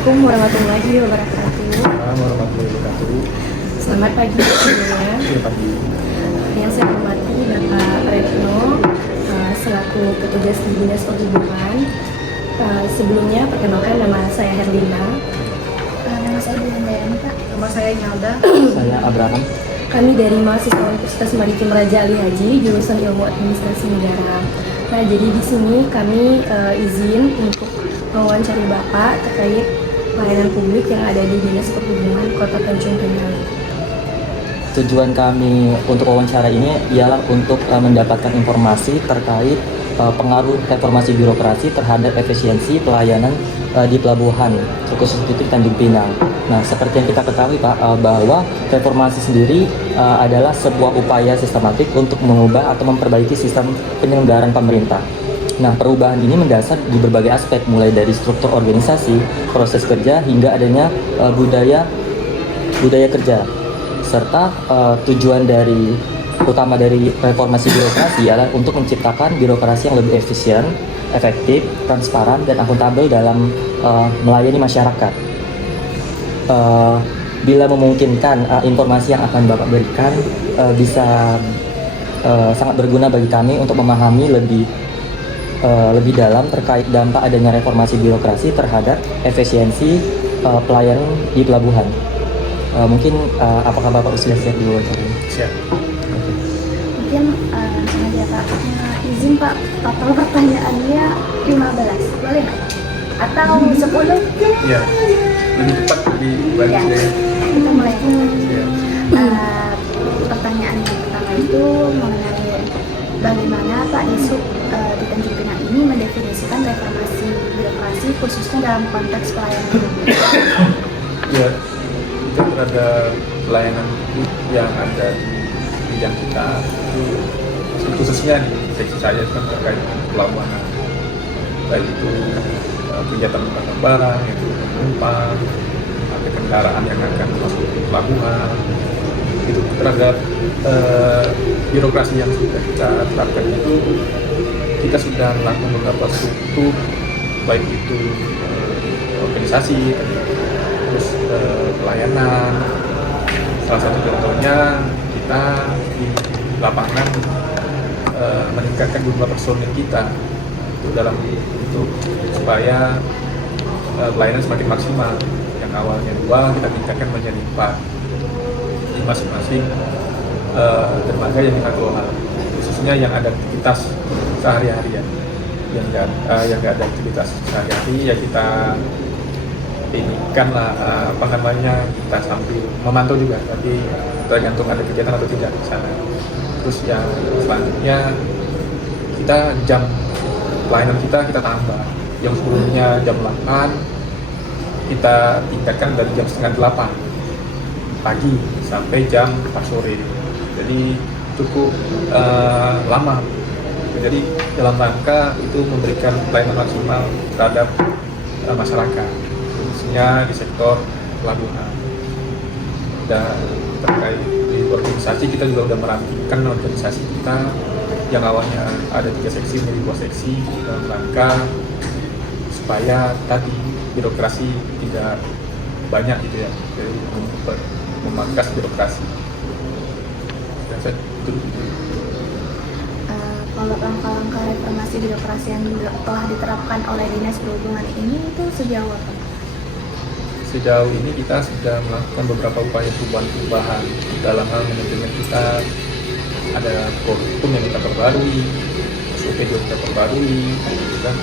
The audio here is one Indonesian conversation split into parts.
Assalamualaikum warahmatullahi wabarakatuh. Warahmatullahi wabarakatuh. Selamat pagi semuanya. Iya, pagi. Yang saya hormati Bapak Retno selaku petugas di Dinas Perhubungan. Sebelumnya perkenalkan nama saya Herlina. Nama saya Bulandayani, Pak. Nama saya Imelda. Saya Abraham. Kami dari mahasiswa Universitas Maritim Raja Ali Haji, jurusan Ilmu Administrasi Negara. Nah, jadi di sini kami izin untuk mewawancari Bapak terkait pelayanan publik yang ada di Dinas Perhubungan Kota Tanjung Pinang. Tujuan kami untuk wawancara ini ialah untuk mendapatkan informasi terkait pengaruh reformasi birokrasi terhadap efisiensi pelayanan di pelabuhan, khusus itu di Tanjung Pinang. Nah, seperti yang kita ketahui Pak, bahwa reformasi sendiri adalah sebuah upaya sistematik untuk mengubah atau memperbaiki sistem penyelenggaraan pemerintah. Nah, perubahan ini mendasar di berbagai aspek, mulai dari struktur organisasi, proses kerja, hingga adanya budaya kerja. Serta tujuan utama dari reformasi birokrasi adalah untuk menciptakan birokrasi yang lebih efisien, efektif, transparan, dan akuntabel dalam melayani masyarakat. Bila memungkinkan, informasi yang akan Bapak berikan bisa sangat berguna bagi kami untuk memahami lebih dalam terkait dampak adanya reformasi birokrasi terhadap efisiensi pelayanan di pelabuhan. Mungkin apakah Bapak sudah siap di wawancara? Siap. Mungkin langsung aja Pak. Izin Pak, total pertanyaannya 15, boleh nggak? Atau 10? Ya. Lebih cepat dibanding Ya. saya. Kita mulai. Ya. Pertanyaan yang pertama itu mengenai bagaimana Pak Disub di Tanjung Pinang ini mendefinisikan reformasi birokrasi khususnya dalam konteks pelayanan publik. Ya. Itu terhadap pelayanan publik yang ada di bidang kita itu khususnya di seksi saya kan terkait pelabuhan, baik itu kegiatan angkutan barang, itu penumpang, ada kendaraan yang akan masuk ke pelabuhan, itu terhadap birokrasi yang sudah kita terapkan itu kita sudah melakukan beberapa struktur, baik itu organisasi, terus pelayanan. Salah satu contohnya kita di lapangan meningkatkan jumlah personil kita untuk supaya pelayanan semakin maksimal. Yang awalnya 2 kita tingkatkan menjadi 4 di masing-masing dermaga yang kita kelola, khususnya yang ada aktivitas sehari-harian. Yang nggak ada aktivitas sehari-hari ya kita ini kan kita sambil memantau juga, tapi tergantung ada kegiatan atau tidak di sana. Terus yang selanjutnya kita jam pelayanan kita tambah, yang sebelumnya jam 8 kita tingkatkan dari jam setengah 8 pagi sampai jam 4 sore, jadi cukup lama. Jadi dalam rangka itu memberikan pelayanan maksimal terhadap masyarakat, khususnya di sektor pelabuhan. Dan terkait di organisasi, kita juga sudah merampingkan organisasi kita yang awalnya ada 3 seksi menjadi 2 seksi dalam rangka supaya tadi birokrasi tidak banyak gitu ya, jadi memangkas birokrasi. Dan saya Kalau langkah-langkah reformasi birokrasi yang telah diterapkan oleh Dinas Perhubungan ini itu sejauh apa? Sejauh ini kita sudah melakukan beberapa upaya perubahan dalam hal manajemen kita. Ada kurikulum yang kita perbarui, SOP juga kita perbarui, dan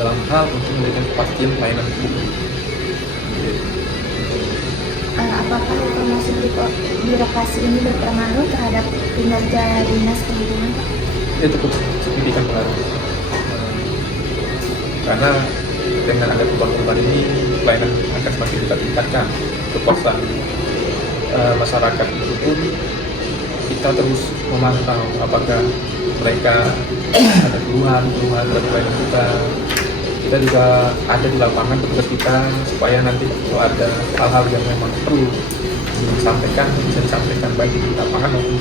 dalam hal untuk memberikan kepastian pelayanan publik. Apakah reformasi birokrasi ini berpengaruh terhadap kinerja Dinas Perhubungan? Ya cukup signifikan pengaruh. Karena dengan ada perubahan-perubahan ini, pelayanan akan semakin kita tingkatkan. Kepuasan masyarakat itu pun kita terus memantau apakah mereka ada keluhan dari pelayanan kita. Kita juga ada di lapangan petugas kita supaya nanti kalau ada hal-hal yang memang perlu disampaikan, bisa disampaikan baik di lapangan maupun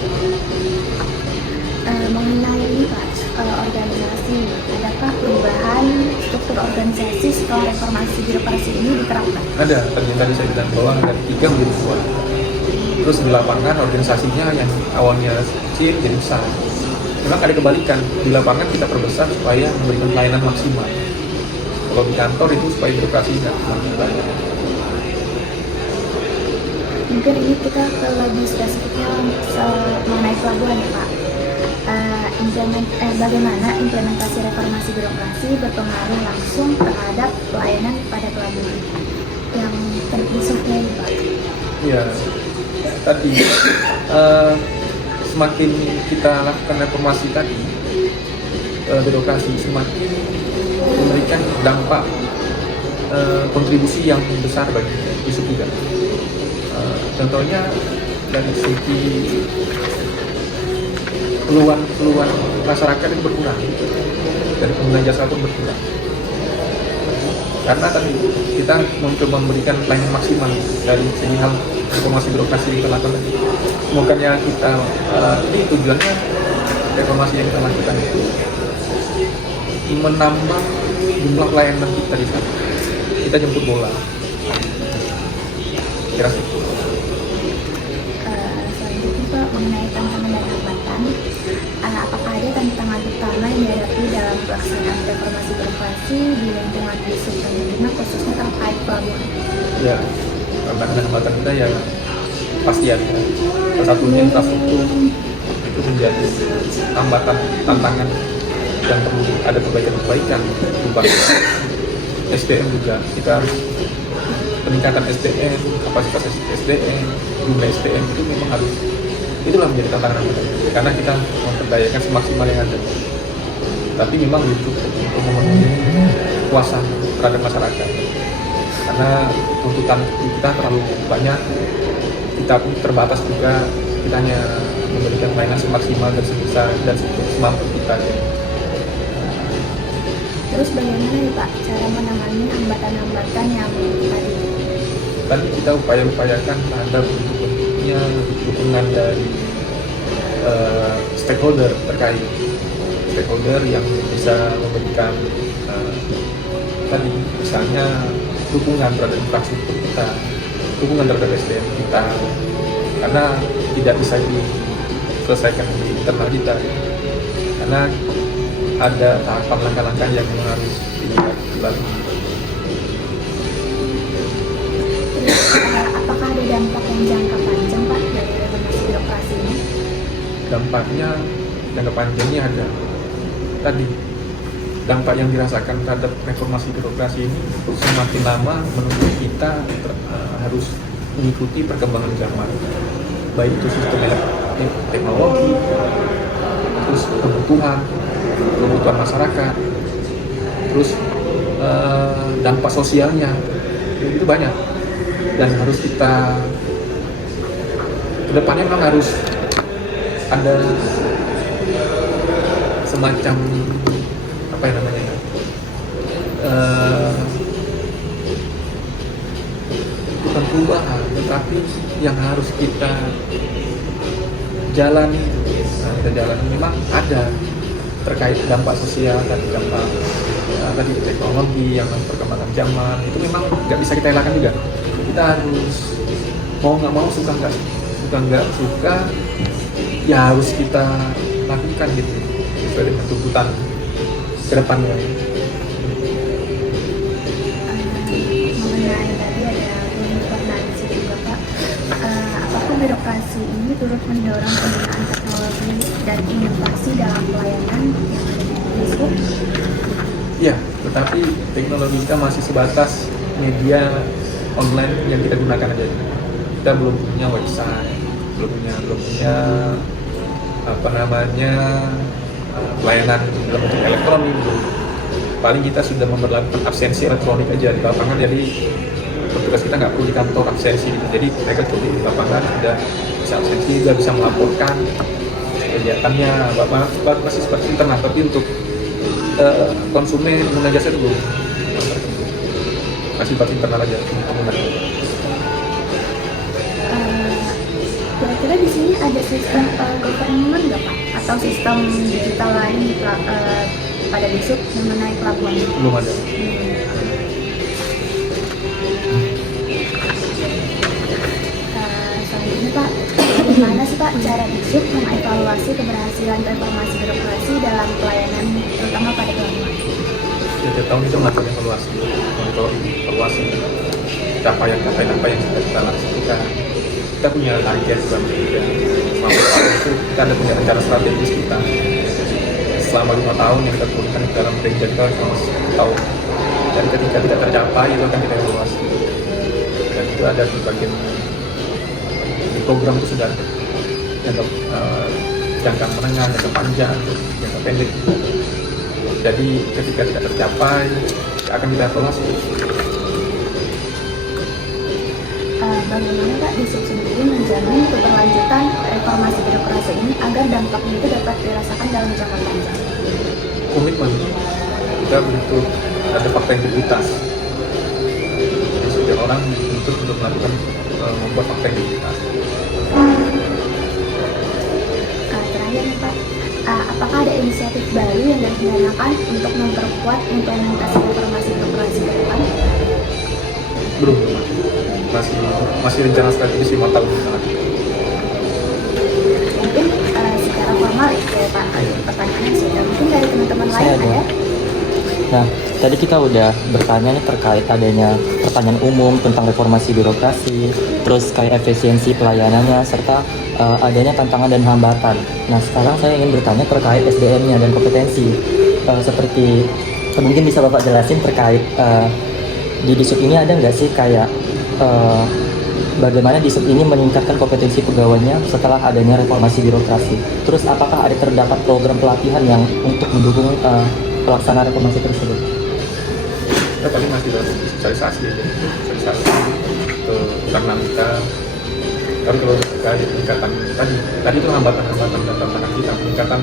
Mengenai ini Pak, organisasi. Adakah perubahan struktur organisasi setelah reformasi birokrasi ini diterapkan? Ada, ternyata tadi saya bilang bahwa ada 3 menjadi 2. Terus di lapangan organisasinya yang awalnya kecil jadi besar. Memang ada kebalikan, di lapangan kita perbesar supaya memberikan pelayanan maksimal. Kalau di kantor itu supaya birokrasi nggak semakin banyak. Mungkin ini kita ke lebih spesifiknya mengenai pelabuhan ya Pak. Bagaimana implementasi reformasi birokrasi berpengaruh langsung terhadap pelayanan pada pelabuhan yang terpisahnya Pak? Iya, tadi semakin kita lakukan reformasi tadi, birokrasi semakin memberikan dampak kontribusi yang besar bagi isu juga. Contohnya dari segi keluhan masyarakat itu berkurang, dari pengguna jasa pun berkurang. Karena tadi kita mencoba memberikan pelayanan maksimal dari segi hal reformasi birokrasi yang kita lakukan. Bukannya kita ini tujuannya reformasi yang kita lakukan itu menambah jumlah pelayanan kita di sana. Kita jemput bola. Kira Selanjutnya Pak, mengenai tantangan dan hambatan, apakah ada tantangan utama yang dihadapi dalam pelaksanaan reformasi birokrasi di lingkungan desa Tanjung Pinang khususnya terkait pelabuhan? ya, tantangan dan hambatan kita ya pasti ada. Salah satunya infrastruktur itu menjadi hambatan, tantangan yang perlu ada perbaikan-perbaikan. SDM juga, kita harus peningkatan SDM, kapasitas SDM, jumlah SDM itu memang harus, itulah menjadi tantangan karena kita memperdayakan semaksimal yang ada. Tapi memang butuh untuk memenuhi kuasa terhadap masyarakat karena tuntutan kita terlalu banyak, kita pun terbatas juga, kita hanya memberikan pelayanan semaksimal dan sebesar dan semampu kita. Terus bagaimana ya Pak cara menangani hambatan-hambatan yang Tadi kita upayakan ada bentuk-bentuknya dukungan dari stakeholder terkait, stakeholder yang bisa memberikan tadi misalnya dukungan terhadap infrastruktur kita, dukungan terhadap SDM kita, karena tidak bisa diselesaikan di internal kita, karena ada tahapan langkah-langkah yang harus dilalui. Apakah ada dampak yang jangka panjang Pak dari reformasi birokrasi ini? Dampaknya jangka panjangnya ada. Tadi dampak yang dirasakan terhadap reformasi birokrasi ini semakin lama menuntut kita harus mengikuti perkembangan zaman, baik itu sistem teknologi, terus kebutuhan masyarakat, terus dampak sosialnya itu banyak dan harus kita kedepannya memang harus ada semacam apa yang namanya bukan perubahan tetapi yang harus kita jalani. Kita jalani memang ada terkait dampak sosial dan dampak tadi teknologi yang perkembangan zaman itu memang nggak bisa kita elakkan juga. Kita harus mau nggak mau, suka nggak suka ya harus kita lakukan gitu sesuai dengan tuntutan ke depannya. Mengenai tadi ada governance juga Pak, apakah birokrasi ini turut mendorong penggunaan teknologi dan inovasi dalam pelayanan yang ada di desa? Ya, tetapi teknologi kita masih sebatas media online yang kita gunakan aja. Kita belum punya website, belum punya apa namanya pelayanan dalam bentuk elektronik. Paling kita sudah memperlakukan absensi elektronik aja di lapangan, jadi petugas kita nggak perlu di kantor absensi gitu. Jadi mereka di lapangan sudah bisa absensi, sudah bisa melaporkan kegiatannya. Bapak masih seperti internal, tapi untuk konsumen pengguna jasa dulu masih buat internal aja pengguna. Kira-kira di sini ada sistem government nggak Pak? atau sistem digital lain pada besok mengenai pelabuhan? Belum ada. Selanjutnya Pak, bagaimana sih Pak cara Disub mengevaluasi keberhasilan reformasi birokrasi dalam pelayanan terutama pada pelabuhan? Ya, tiap tahun kita melakukan evaluasi, monitoring, evaluasi capaian apa yang sudah kita laksanakan. Kita punya target selama itu kita ada punya rencana strategis kita selama 5 tahun yang kita turunkan dalam digital reformasi tahun. Dan ketika tidak tercapai itu akan kita evaluasi. Dan itu ada di bagian di program itu sudah ada jangka menengah, jangka panjang, jangka pendek. Jadi ketika tidak tercapai akan kita evaluasi. Bagaimana Pak Disub sendiri menjamin keberlanjutan reformasi birokrasi ini agar dampaknya itu dapat dirasakan dalam jangka panjang? Komitmen kita butuh ada fakta integritas. Jadi setiap orang menuntut untuk melakukan membuat fakta integritas. Terakhir nih Pak, apakah ada inisiatif baru yang direncanakan untuk memperkuat implementasi reformasi birokrasi ke depan? Belum, masih rencana strategis 5 tahun ke depan. Mungkin secara formal ya Pak, pertanyaannya sudah mungkin dari teman-teman lain Saya ada. ada? Nah, tadi kita udah bertanya nih terkait adanya pertanyaan umum tentang reformasi birokrasi, terus kayak efisiensi pelayanannya, serta adanya tantangan dan hambatan. Nah, sekarang saya ingin bertanya terkait SDM-nya dan kompetensi. Seperti mungkin bisa Bapak jelasin terkait di Disub ini ada nggak sih kayak bagaimana Disub ini meningkatkan kompetensi pegawainya setelah adanya reformasi birokrasi? Terus apakah ada terdapat program pelatihan yang untuk mendukung pelaksanaan reformasi tersebut? Kita paling masih dalam sosialisasi karena kita tapi kalau terkait peningkatan tadi itu hambatan-hambatan dan tantangan kita, peningkatan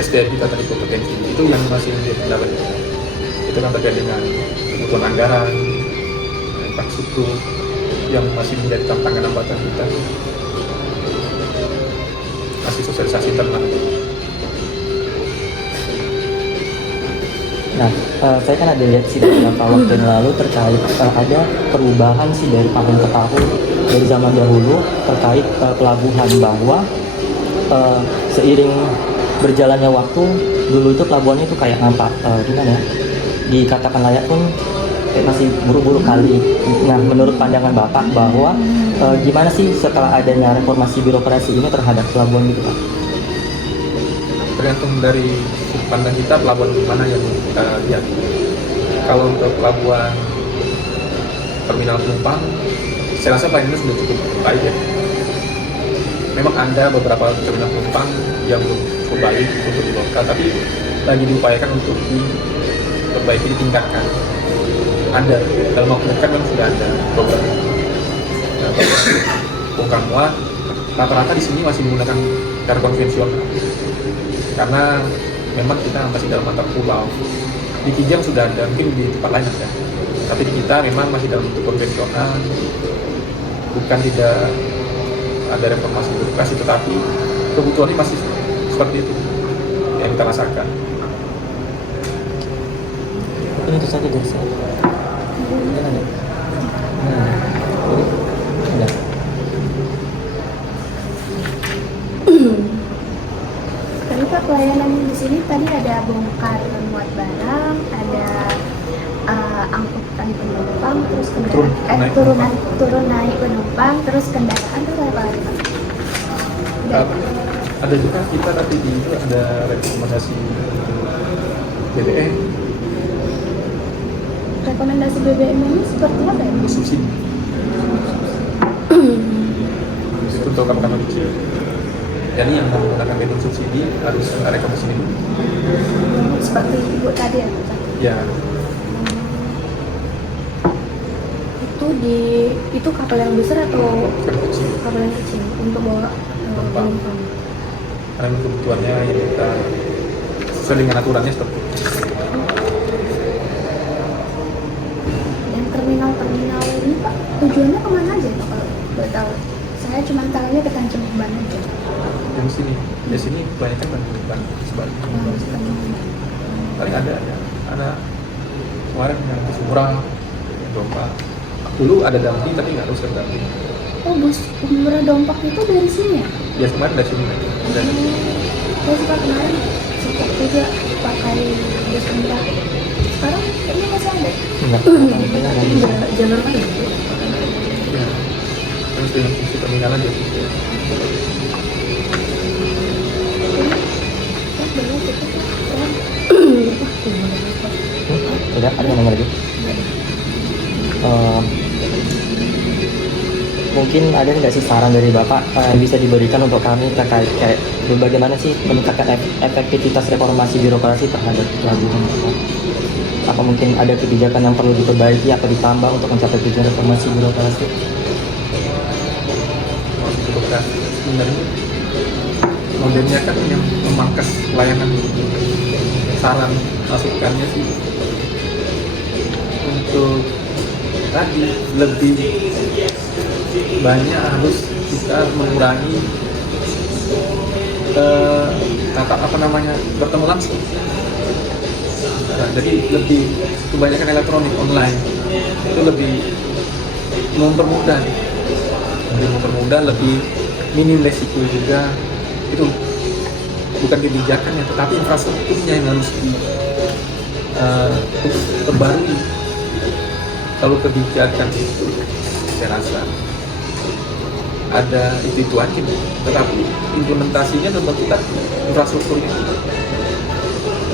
SDM kita tadi kompetensi itu yang masih menjadi kendala kita. Itu kan terkait dengan kebutuhan anggaran, infrastruktur yang masih menjadi tantangan hambatan kita. Masih sosialisasi internal. Nah, saya kan ada lihat sih beberapa waktu yang lalu terkait ada perubahan sih dari tahun ke tahun dari zaman dahulu terkait pelabuhan, bahwa seiring berjalannya waktu dulu itu pelabuhannya itu kayak nampak gimana ya, dikatakan layak pun masih buru-buru kali. Nah, menurut pandangan Bapak bahwa gimana sih setelah adanya reformasi birokrasi ini terhadap pelabuhan itu Pak? Tergantung dari sudut pandang kita pelabuhan mana yang kita lihat. Kalau untuk pelabuhan terminal penumpang, saya rasa pelayanannya sudah cukup baik ya. Memang ada beberapa terminal penumpang yang belum cukup baik untuk di lokal, tapi lagi diupayakan untuk diperbaiki, ditingkatkan. Ada dalam waktu dekat memang sudah ada program. Bongkar muat rata-rata di sini masih menggunakan cara konvensional. Karena memang kita masih dalam antar pulau. Di Kijang sudah ada, mungkin di tempat lain ada. Tapi di kita memang masih dalam bentuk konvensional. Bukan tidak ada reformasi birokrasi, tetapi kebutuhannya masih seperti itu yang kita rasakan. Mungkin itu saja dari saya. Tapi Pak, pelayanan di sini tadi ada bongkar muat barang, ada angkutan penumpang, terus kendaraan, turun naik penumpang, terus kendaraan, terus apa lagi Pak? Ada juga kita tapi di itu ada rekomendasi BBM, Rekomendasi BBM ini seperti apa ya? subsidi. Itu untuk kapal kecil. Jadi yang menggunakan metode subsidi harus rekomendasi ini. Seperti Ibu tadi ya Pak? Ya, Itu kapal yang besar atau kapal kecil. kapal yang kecil untuk bawa penumpang? Karena memang kebutuhannya yang kita sesuai dengan aturannya seperti itu. Dan terminal-terminal ini Pak, tujuannya kemana aja Pak kalau boleh tahu? Saya cuma tahunya ke Tanjung Uban aja. cenderung sini. Di sini kebanyakan bukan sebaliknya. Paling ada kemarin yang bus murah, domba. Dulu ada damping tapi nggak usah damping. Oh, bus murah dompak itu dari sini ya? Ya kemarin dari sini. Dan Saya suka kemarin suka juga pakai bus murah. Sekarang kayaknya masih ada. Enggak. Udah jalur lain. ya, terus dengan fungsi terminal aja. Tidak, ada yang nanya lagi? Mungkin ada nggak sih saran dari Bapak yang bisa diberikan untuk kami terkait kayak bagaimana sih meningkatkan efektivitas reformasi birokrasi terhadap pelabuhan Bapak? Apa mungkin ada kebijakan yang perlu diperbaiki atau ditambah untuk mencapai tujuan reformasi birokrasi? Masuk birokrasi sebenarnya modelnya kan yang memangkas pelayanan. Saran masukannya sih untuk tadi lebih banyak harus kita mengurangi bertemu langsung. Nah, jadi lebih kebanyakan elektronik online itu lebih mempermudah, lebih minim resiko juga. Itu bukan kebijakannya tetapi infrastrukturnya yang harus diperbarui. Kalau kebijakan itu saya rasa ada itu aja, tetapi implementasinya membutuhkan infrastrukturnya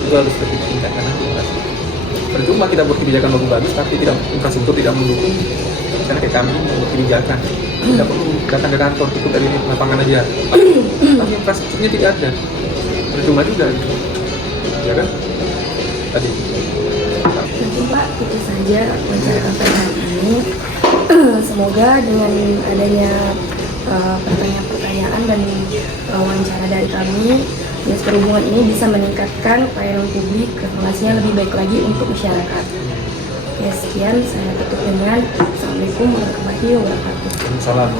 itu harus lebih ditingkatkan. Percuma kita buat kebijakan bagus tapi tidak infrastruktur tidak mendukung. Karena kayak kami membuat kebijakan tidak perlu datang ke kantor, cukup dari lapangan aja. Tapi infrastrukturnya tidak ada, percuma juga, ya kan? Tadi. Mungkin Pak, itu saja wawancara kami hari ini. Semoga dengan adanya pertanyaan-pertanyaan dan wawancara dari kami, Dinas Perhubungan ini bisa meningkatkan pelayanan publik, reformasinya lebih baik lagi untuk masyarakat. Ya, sekian, saya tutup dengan Assalamualaikum warahmatullahi wabarakatuh. Salam.